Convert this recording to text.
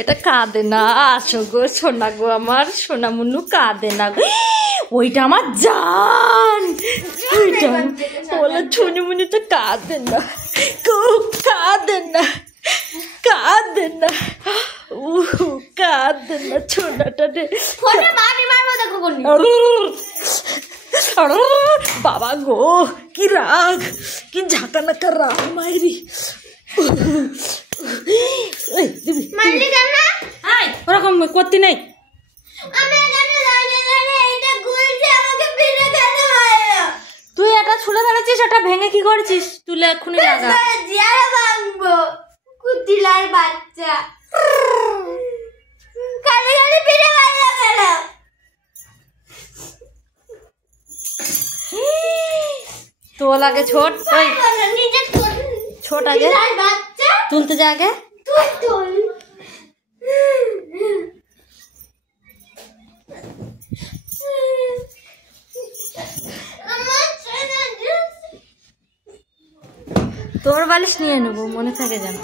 মেয়েটা কাঁদে না, আসো গো সোনা গো, আমার সোনা মুন্নু কাঁদে না গো। ওইটা আমার জান, ওইটা বলে ছুনিমুনি তো কাঁদে না, খুব কাঁদে না, কাঁদে না, কাঁদে না ছোনাটা রে। বাবা গো কি রাগ, কি ঝাঁকা নাকা রাগ মায়েরি। ওরকম করতে নেই, তুই এটা ছুলে ধরেছিস, ওটা ভেঙে কি করেছিস? তুলে এক্ষুনি লাগা ভাঙবো কুতিলার বাচ্চা। কালি কালি পিড়ে ভালো গেল, তো লাগে ছোট, ওই ছোট আগে তুলতে যা, আগে তুল। তোর বালিশ নিয়ে নেবো, মনে থাকে যেন।